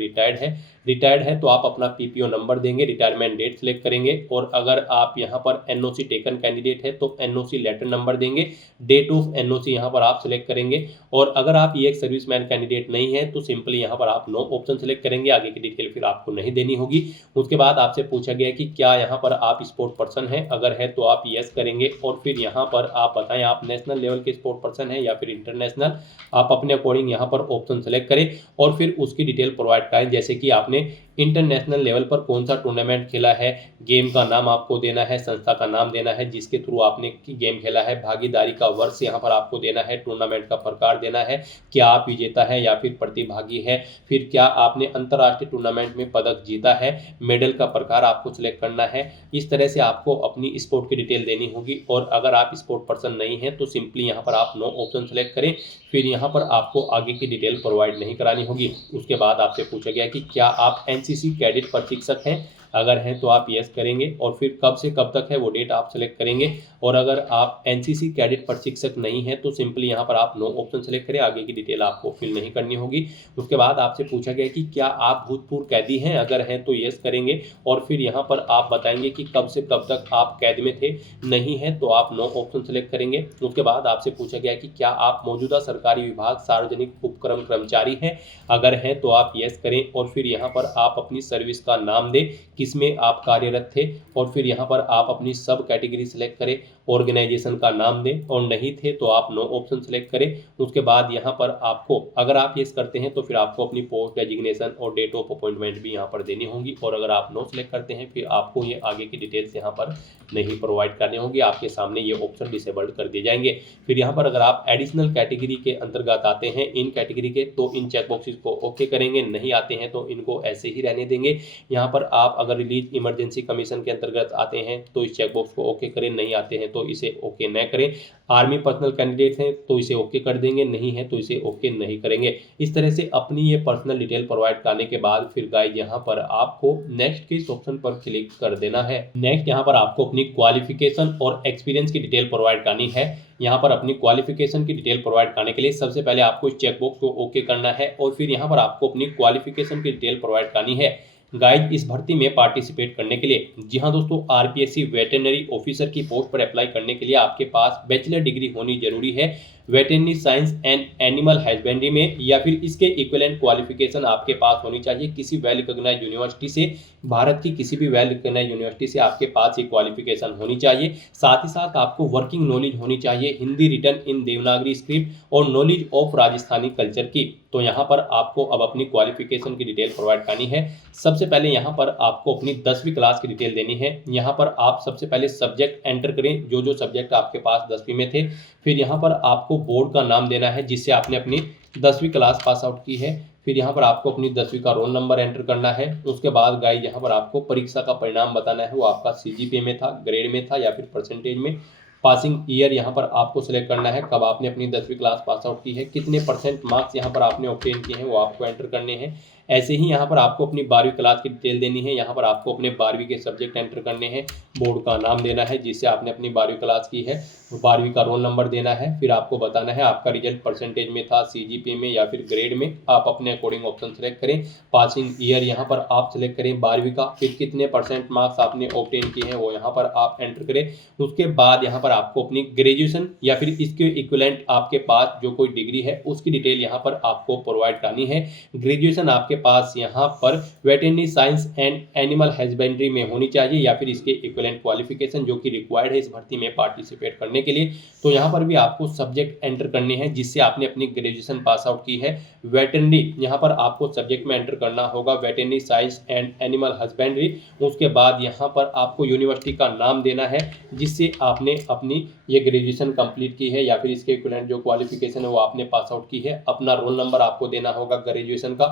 रिटायर्ड है तो आप अपना पीपीओ नंबर देंगे, रिटायरमेंट डेट सेलेक्ट करेंगे। और अगर आप यहाँ पर एनओसी टेकन कैंडिडेट है तो एनओसी लेटर नंबर देंगे, डेट ऑफ एनओसी यहाँ पर आप सेलेक्ट करेंगे। और अगर आप ये एक सर्विसमैन कैंडिडेट नहीं है तो सिंपली यहाँ पर आप नो ऑप्शन सेलेक्ट करेंगे, आगे की डिटेल फिर आपको नहीं देनी होगी। उसके बाद आपसे पूछा गया कि क्या यहाँ पर आप स्पोर्ट पर्सन हैं, अगर है तो आप यस करेंगे। और फिर यहाँ पर आप बताएं आप नेशनल लेवल के स्पोर्ट पर्सन हैं या फिर इंटरनेशनल, आप अपने अकॉर्डिंग यहाँ पर ऑप्शन सेलेक्ट करें और फिर उसकी डिटेल प्रोवाइड करें, जैसे कि आपने इंटरनेशनल लेवल पर कौन सा टूर्नामेंट खेला है, गेम का नाम आपको देना है, संस्था का नाम देना है जिसके थ्रू आपने गेम खेला है, भागीदारी का वर्ष यहाँ पर आपको देना है, टूर्नामेंट का प्रकार देना है, क्या आप विजेता है या फिर प्रतिभागी है, फिर क्या आपने अंतर्राष्ट्रीय टूर्नामेंट में पदक जीता है, मेडल का प्रकार आपको सिलेक्ट करना है। इस तरह से आपको अपनी स्पोर्ट की डिटेल देनी होगी। और अगर आप स्पोर्ट पर्सन नहीं हैं तो सिंपली यहाँ पर आप नो ऑप्शन सेलेक्ट करें, फिर यहाँ पर आपको आगे की डिटेल प्रोवाइड नहीं करानी होगी। उसके बाद आपसे पूछा गया कि क्या आप एनसीसी कैडेट प्रशिक्षक हैं, अगर हैं तो आप यस करेंगे। और फिर कब से कब तक है वो डेट आप सेलेक्ट करेंगे। और अगर आप एनसीसी कैडेट प्रशिक्षक नहीं है तो सिंपली यहाँ पर आप नो ऑप्शन सेलेक्ट करें, आगे की डिटेल आपको फिल नहीं करनी होगी। उसके बाद आपसे पूछा गया कि क्या आप भूतपूर्व कैदी हैं, अगर हैं तो यस करेंगे। और फिर यहाँ पर आप बताएंगे कि कब से कब तक आप कैद में थे, नहीं है तो आप नो ऑप्शन सेलेक्ट करेंगे। उसके बाद आपसे पूछा गया कि क्या आप मौजूदा सरकारी विभाग सार्वजनिक उपक्रम कर्मचारी हैं, अगर हैं तो आप यस करें। और फिर यहाँ पर आप अपनी सर्विस का नाम दें, किसमें आप कार्यरत थे। और फिर यहाँ पर आप अपनी सब कैटेगरी सेलेक्ट करें, ऑर्गेनाइजेशन का नाम दें, और नहीं थे तो आप नो ऑप्शन सेलेक्ट करें। उसके बाद यहाँ पर आपको अगर आप यस करते हैं तो फिर आपको अपनी पोस्ट डेजिग्नेशन और डेट ऑफ अपॉइंटमेंट भी यहाँ पर देनी होगी। और अगर आप नो सेलेक्ट करते हैं फिर आपको ये आगे की डिटेल्स यहाँ पर नहीं प्रोवाइड करनी होगी, आपके सामने ये ऑप्शन डिसेबल्ड कर दिए जाएंगे। फिर यहाँ पर अगर आप एडिशनल कैटेगरी के अंतर्गत आते हैं इन कैटेगरी के तो इन चेक बॉक्सेस को ओके करेंगे, नहीं आते हैं तो इनको ऐसे ही रहने देंगे। यहाँ पर आप अगर रिलीज इमरजेंसी कमीशन के अंतर्गत आते हैं तो इस चेक बॉक्स को ओके करें, नहीं आते हैं तो इसे ओके न करें। आर्मी पर्सनल कैंडिडेट हैं तो इसे ओके कर देंगे, नहीं है तो इसे ओके नहीं करेंगे। इस तरह से अपनी ये पर्सनल डिटेल प्रोवाइड करने के बाद फिर गाइस यहाँ पर आपको नेक्स्ट के इस ऑप्शन पर क्लिक कर देना है। नेक्स्ट यहाँ पर आपको अपनी क्वालिफिकेशन और एक्सपीरियंस की डिटेल प्रोवाइड करनी है। यहाँ पर अपनी क्वालिफिकेशन की डिटेल प्रोवाइड करने के लिए सबसे पहले आपको इस चेक बॉक्स को ओके करना है और फिर यहाँ पर आपको अपनी क्वालिफिकेशन की डिटेल प्रोवाइड करनी है। गाइज इस भर्ती में पार्टिसिपेट करने के लिए, जी हाँ दोस्तों, आरपीएससी वेटरनरी ऑफिसर की पोस्ट पर अप्लाई करने के लिए आपके पास बैचलर डिग्री होनी जरूरी है veterinary science and animal husbandry में, या फिर इसके इक्विवेलेंट क्वालिफिकेशन आपके पास होनी चाहिए किसी वेल रिकॉग्नाइज्ड यूनिवर्सिटी से। भारत की किसी भी वेल रिकॉग्नाइज्ड यूनिवर्सिटी से आपके पास ये क्वालिफिकेशन होनी चाहिए। साथ ही साथ आपको वर्किंग नॉलेज होनी चाहिए Hindi written in Devanagari script और नॉलेज ऑफ राजस्थानी कल्चर की। तो यहाँ पर आपको अब अपनी क्वालिफिकेशन की डिटेल प्रोवाइड करनी है। सबसे पहले यहाँ पर आपको अपनी 10वीं क्लास की डिटेल देनी है। यहाँ पर आप सबसे पहले सब्जेक्ट एंटर करें, जो सब्जेक्ट आपके पास 10वीं में थे। फिर यहाँ पर आपको बोर्ड का नाम देना है जिससे आपने अपनी 10वीं क्लास पास आउट की है। फिर यहाँ पर आपको अपनी 10वीं का रोल नंबर एंटर करना है। उसके बाद गाइस यहाँ पर आपको परीक्षा का परिणाम बताना है, वो आपका सीजीपीए में था, ग्रेड में था या फिर परसेंटेज में। पासिंग ईयर यहाँ पर आपको सिलेक्ट करना है, कब आपने अपनी 10वीं क्लास पास आउट की है, कितने परसेंट मार्क्स यहाँ पर आपने ऑब्टेन किए हैं वो आपको एंटर करने हैं। ऐसे ही यहाँ पर आपको अपनी 12वीं क्लास की डिटेल देनी है। यहाँ पर आपको अपने 12वीं के सब्जेक्ट एंटर करने हैं, बोर्ड का नाम देना है जिससे आपने अपनी 12वीं क्लास की है, 12वीं का रोल नंबर देना है। फिर आपको बताना है आपका रिजल्ट परसेंटेज में था, सीजीपीए में या फिर ग्रेड में, आप अपने अकॉर्डिंग ऑप्शन सेलेक्ट करें। पासिंग ईयर यहाँ पर आप सिलेक्ट करें 12वीं का, फिर कितने परसेंट मार्क्स आपने ऑब्टेन किए हैं वो यहाँ पर आप एंटर करें। उसके बाद यहाँ पर आपको अपनी ग्रेजुएशन या फिर इसके इक्विवेलेंट आपके पास जो कोई डिग्री है उसकी डिटेल यहाँ पर आपको प्रोवाइड करनी है। ग्रेजुएशन आपके पास यहाँ पर veterinary science and animal husbandry में होनी चाहिए या फिर इसके इक्विवेलेंट क्वालिफिकेशन जो कि रिक्वायर्ड है इस भर्ती में पार्टिसिपेट करने के लिए। तो यहाँ पर भी आपको सब्जेक्ट एंटर करने हैं जिससे आपने अपनी ग्रेजुएशन पास आउट की है। वेटरनरी यहाँ पर आपको सब्जेक्ट में एंटर करना होगा veterinary science and animal husbandry. उसके बाद यहाँ पर आपको यूनिवर्सिटी का नाम देना है जिससे आपने अपनी ये ग्रेजुएशन कंप्लीट की है या फिर इसके इक्विवेलेंट जो क्वालिफिकेशन है वो आपने पास आउट की है। अपना रोल नंबर आपको देना होगा ग्रेजुएशन का,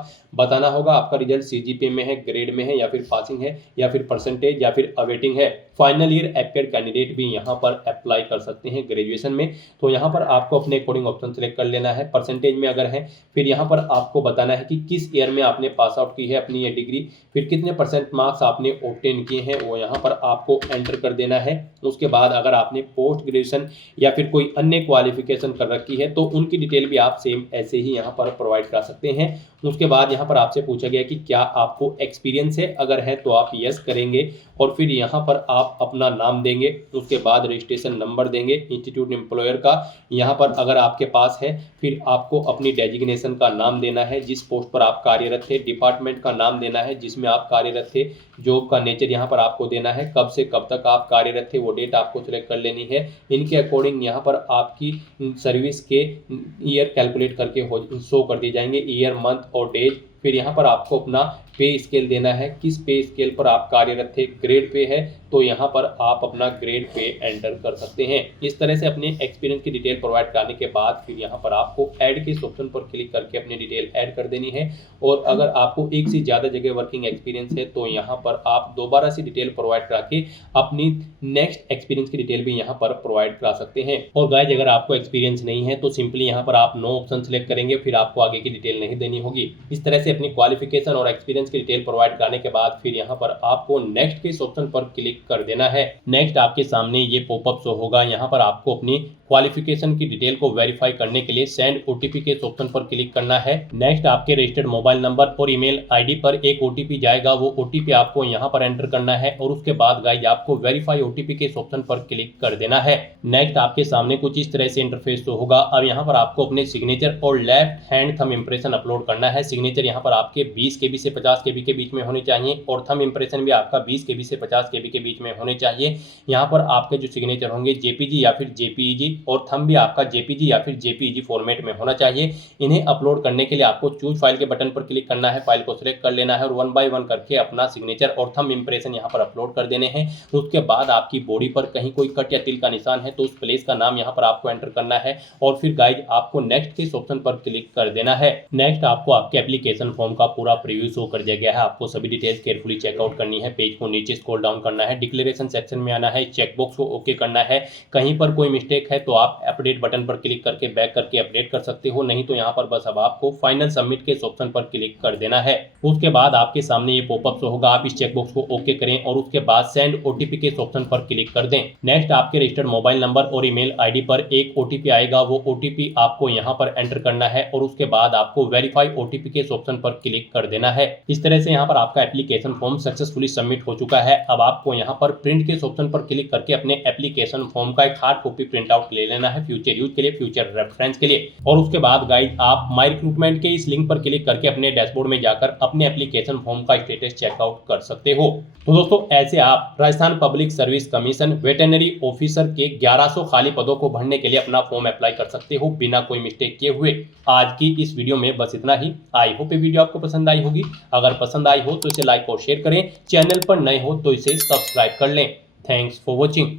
बताना होगा आपका रिजल्ट सीजीपीए में है, ग्रेड में है, या फिर पासिंग है, या फिर परसेंटेज, या फिर अवेटिंग है। फाइनल ईयर एपेड कैंडिडेट भी यहाँ पर अप्लाई कर सकते हैं ग्रेजुएशन में। तो यहाँ पर आपको अपने अकॉर्डिंग ऑप्शन सेलेक्ट कर लेना है। परसेंटेज में अगर है, फिर यहाँ पर आपको बताना है कि किस ईयर में आपने पास आउट की है अपनी ये डिग्री, फिर कितने परसेंट मार्क्स आपने ऑब्टेन किए हैं वो यहाँ पर आपको एंटर कर देना है। उसके बाद अगर आपने पोस्ट ग्रेजुएशन या फिर कोई अन्य क्वालिफिकेशन कर रखी है तो उनकी डिटेल भी आप सेम ऐसे ही यहाँ पर प्रोवाइड कर सकते हैं। उसके बाद यहाँ पर आपसे पूछा गया कि क्या आपको एक्सपीरियंस है, अगर है तो आप यस करेंगे और फिर यहाँ पर आप अपना नाम देंगे। उसके बाद रजिस्ट्रेशन नंबर देंगे इंस्टीट्यूट एम्प्लॉयर का। यहाँ पर अगर आपके पास है फिर आपको अपनी डेजिग्नेशन का नाम देना है, जिस पोस्ट पर आप कार्यरत थे, डिपार्टमेंट का नाम देना है जिसमें आप कार्यरत थे, जॉब का नेचर यहाँ पर आपको देना है, कब से कब तक आप कार्यरत थे वो डेट आपको सिलेक्ट कर लेनी है। इनके अकॉर्डिंग यहाँ पर आपकी सर्विस के ईयर कैलकुलेट करके शो कर दिए जाएंगे, ईयर, मंथ और डेज। फिर यहाँ पर आपको अपना पे स्केल देना है, किस पे स्केल पर आप कार्यरत थे। ग्रेड पे है तो यहाँ पर आप अपना ग्रेड पे एंटर कर सकते हैं। इस तरह से अपने एक्सपीरियंस की डिटेल प्रोवाइड करने के बाद फिर यहाँ पर आपको ऐड के इस ऑप्शन पर क्लिक करके अपनी डिटेल ऐड कर देनी है। और अगर आपको एक से ज़्यादा जगह वर्किंग एक्सपीरियंस है तो यहाँ पर आप दोबारा से डिटेल प्रोवाइड करा के अपनी नेक्स्ट एक्सपीरियंस की डिटेल भी यहाँ पर प्रोवाइड करा सकते हैं। और गाइस अगर आपको एक्सपीरियंस नहीं है तो सिंपली यहाँ पर आप नो ऑप्शन सेलेक्ट करेंगे, फिर आपको आगे की डिटेल नहीं देनी होगी। इस तरह से अपनी क्वालिफिकेशन और एक्सपीरियंस की डिटेल प्रोवाइड करने के बाद फिर यहाँ पर आपको नेक्स्ट के इस ऑप्शन पर क्लिक कर देना है। नेक्स्ट आपके सामने ये पॉपअप शो होगा। यहाँ पर आपको अपनी क्वालिफिकेशन की डिटेल को वेरीफाई करने के लिए सेंड ओटीपी के इस ऑप्शन पर क्लिक करना है। नेक्स्ट आपके रजिस्टर्ड मोबाइल नंबर और ईमेल आईडी पर एक ओटीपी जाएगा, वो ओटीपी आपको यहाँ पर एंटर करना है और उसके बाद गाइज आपको वेरीफाई ओटीपी के इस ऑप्शन पर क्लिक कर देना है। नेक्स्ट आपके सामने कुछ इस तरह से इंटरफेस शो होगा। अब यहाँ पर आपको अपने सिग्नेचर और left hand thumb impression upload करना है। सिग्नेचर यहाँ पर आपके 20 KB से 50 KB के बीच में होनी चाहिए और थंब इंप्रेशन भी आपका 20 KB से 50 KB के बीच में होने चाहिए। यहाँ पर आपके जो सिग्नेचर होंगे जेपीजी या फिर जेपीईजी और थंब भी आपका जेपीजी या फिर जेपीईजी फॉर्मेट में होना चाहिए। इन्हें अपलोड करने के लिए आपको चूज फाइल के बटन पर क्लिक करना है, फाइल को सिलेक्ट कर लेना है और 1 बाय 1 करके अपना सिग्नेचर और थंब इंप्रेशन यहाँ पर अपलोड कर देने हैं। उसके बाद आपकी बॉडी पर कहीं कोई कट या तिल का निशान है तो उस प्लेस का नाम यहाँ पर आपको एंटर करना है और फिर गाइज आपको नेक्स्ट के इस ऑप्शन पर क्लिक कर देना है। नेक्स्ट आपको आपके एप्लीकेशन फॉर्म का पूरा प्रीव्यू शो कर दिया गया है। आपको सभी डिटेल्स केयरफुली चेकआउट करनी है, पेज को नीचे स्क्रॉल डाउन करना है, डिक्लेरेशन सेक्शन में आना है, चेकबॉक्स को ओके करना है। कहीं पर कोई मिस्टेक है तो आप अपडेट बटन पर क्लिक करके बैक करके अपडेट कर सकते हो, नहीं तो यहाँ पर बस अब आपको फाइनल सबमिट के इस ऑप्शन पर क्लिक कर देना है। उसके बाद आपके सामने ये पॉपअप शो होगा, आप इस चेकबॉक्स को ओके करें और उसके बाद सेंड ओटीपी के इस ऑप्शन पर क्लिक कर दें। नेक्स्ट आपके रजिस्टर्ड मोबाइल नंबर और ईमेल आईडी पर एक ओटीपी आएगा, वो ओटीपी आपको यहाँ पर एंटर करना है और उसके बाद आपको वेरीफाई ओटीपी के इस ऑप्शन पर क्लिक कर देना है। इस तरह से यहाँ पर आपका एप्लीकेशन फॉर्म सक्सेसफुली सबमिट हो चुका है। अब आपको यहाँ पर प्रिंट के इस ऑप्शन पर क्लिक करके अपने एप्लीकेशन फॉर्म का एक हार्ड कॉपी प्रिंट आउट ले लेना है फ्यूचर यूज के लिए, फ्यूचर रेफरेंस के लिए। और उसके बाद गाइड आप माई रिक्रूटमेंट के इस लिंक पर क्लिक करके अपने डैशबोर्ड में जाकर अपने एप्लीकेशन फॉर्म का स्टेटस चेकआउट कर सकते हो। तो दोस्तों ऐसे आप Rajasthan public service commission veterinary officer के 1100 खाली पदों को भरने के लिए अपना फॉर्म अप्लाई कर सकते हो बिना कोई मिस्टेक किए हुए। आज की इस वीडियो में बस इतना ही। आई होप ये वीडियो आपको पसंद आई होगी। अगर पसंद आई हो तो इसे लाइक और शेयर करें, चैनल पर नए हो तो इसे सब्सक्राइब कर लें। Thanks for watching.